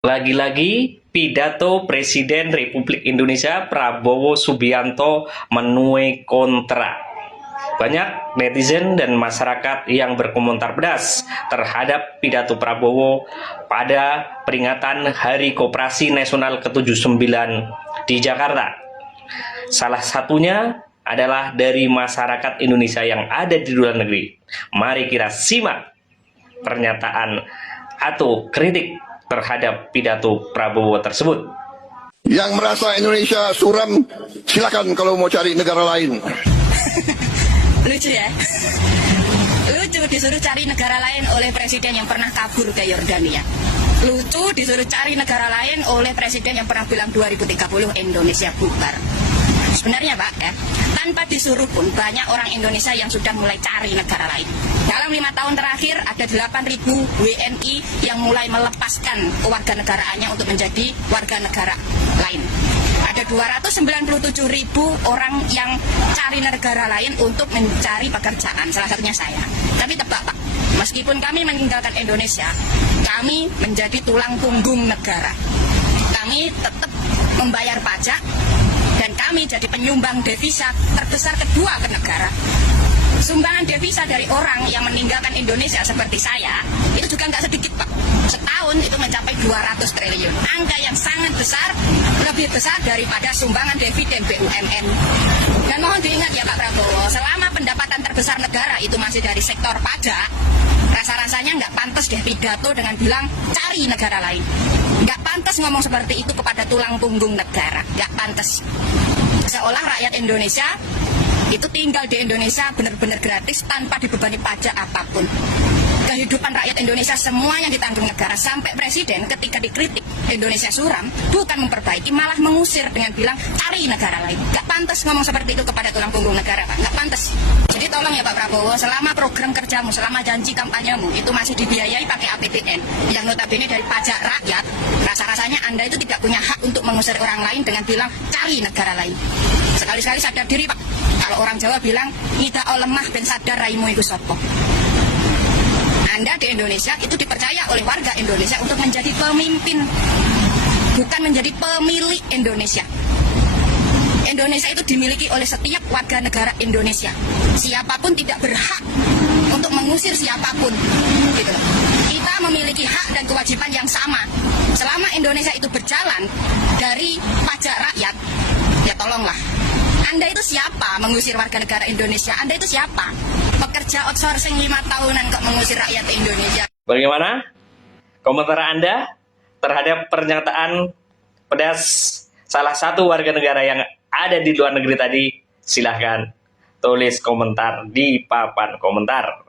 Lagi-lagi pidato Presiden Republik Indonesia Prabowo Subianto menuai kontra. Banyak netizen dan masyarakat yang berkomentar pedas terhadap pidato Prabowo pada peringatan Hari Koperasi Nasional ke-79 di Jakarta. Salah satunya adalah dari masyarakat Indonesia yang ada di luar negeri. Mari kita simak pernyataan atau kritik terhadap pidato Prabowo tersebut. Yang merasa Indonesia suram, silakan kalau mau cari negara lain. Lucu ya? Lucu disuruh cari negara lain oleh presiden yang pernah kabur ke Yordania. Lucu disuruh cari negara lain oleh presiden yang pernah bilang 2030 Indonesia bubar. Sebenarnya Pak ya, tanpa disuruh pun banyak orang Indonesia yang sudah mulai cari negara lain. Dalam 5 tahun terakhir ada 8.000 WNI yang mulai melepaskan kewarganegaraannya untuk menjadi warga negara lain. Ada 297.000 orang yang cari negara lain untuk mencari pekerjaan, salah satunya saya. Tapi tebak Pak, meskipun kami meninggalkan Indonesia, kami menjadi tulang punggung negara. Kami tetap membayar pajak, dan kami jadi penyumbang devisa terbesar kedua ke negara. Sumbangan devisa dari orang yang meninggalkan Indonesia seperti saya, itu juga nggak sedikit Pak. Setahun itu mencapai 200 triliun. Angka yang sangat besar, lebih besar daripada sumbangan dividen BUMN. Dan mohon diingat ya Pak Prabowo, selama pendapatan terbesar negara itu masih dari sektor pajak, rasa-rasanya nggak pantas deh pidato dengan bilang cari negara lain. Nggak pantas ngomong seperti itu kepada tulang punggung negara. Nggak pantas. Seolah rakyat Indonesia itu tinggal di Indonesia benar-benar gratis tanpa dibebani pajak apapun. Kehidupan rakyat Indonesia semua yang ditanggung negara, sampai presiden ketika dikritik Indonesia suram bukan memperbaiki, malah mengusir dengan bilang cari negara lain. Gak pantas ngomong seperti itu kepada tulang punggung negara Pak, gak pantas. Jadi tolong ya Pak Prabowo, selama program kerjamu, selama janji kampanyemu itu masih dibiayai pakai APBN yang notabene dari pajak rakyat, rasa-rasanya Anda itu tidak punya hak untuk mengusir orang lain dengan bilang cari negara lain. Sekali-sekali sadar diri Pak. Kalau orang Jawa bilang nida lemah ben sadar raimu iku sapa. Anda di Indonesia itu dipercaya oleh warga Indonesia untuk menjadi pemimpin, bukan menjadi pemilik Indonesia. Indonesia itu dimiliki oleh setiap warga negara Indonesia. Siapapun tidak berhak untuk mengusir siapapun. Gitu. Kita memiliki hak dan kewajiban yang sama. Selama Indonesia itu berjalan dari pajak rakyat, ya tolonglah. Anda itu siapa mengusir warga negara Indonesia? Anda itu siapa? Pekerja outsourcing 5 tahunan kok mengusir rakyat Indonesia. Bagaimana komentar Anda terhadap pernyataan pedas salah satu warga negara yang ada di luar negeri tadi? Silahkan tulis komentar di papan komentar.